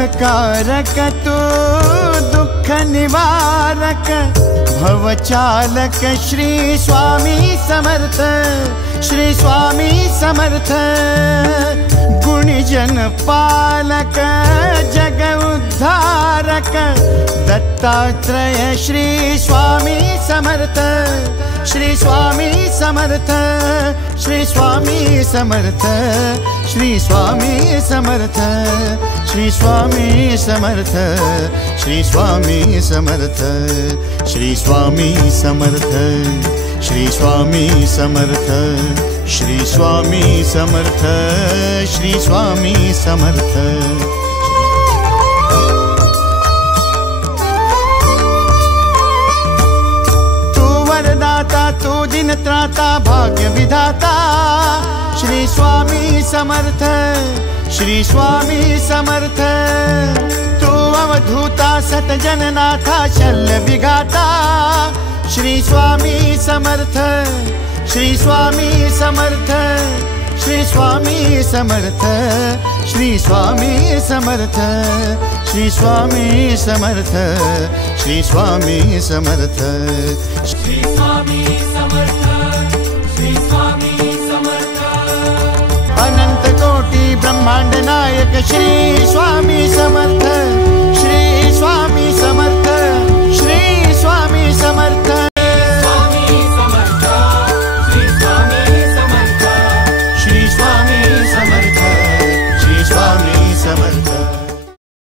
सुखकारक तू दुख निवारक भवचालक श्री स्वामी समर्थ, श्री स्वामी समर्थ। गुणजन पालक जग उद्धारक दत्तात्रेय श्री स्वामी समर्थ, श्री स्वामी समर्थ, श्री स्वामी समर्थ, श्री स्वामी समर्थ, श्री स्वामी समर्थ, श्री स्वामी समर्थ, श्री स्वामी समर्थ, श्री स्वामी समर्थ, श्री स्वामी समर्थ, श्री स्वामी समर्थ। तू वरदाता तू दिन त्राता भाग्य विधाता श्री स्वामी समर्थ, श्री स्वामी समर्थ। तू अवधूता सत जननाथा शल्य विघाता श्री स्वामी समर्थ, श्री स्वामी समर्थ, श्री स्वामी समर्थ, श्री स्वामी समर्थ, श्री स्वामी समर्थ, श्री स्वामी समर्थ, श्री स्वामी समर्थ, श्री स्वामी समर्थ। अनंत कोटि ब्रह्मांड नायक श्री स्वामी समर्थ।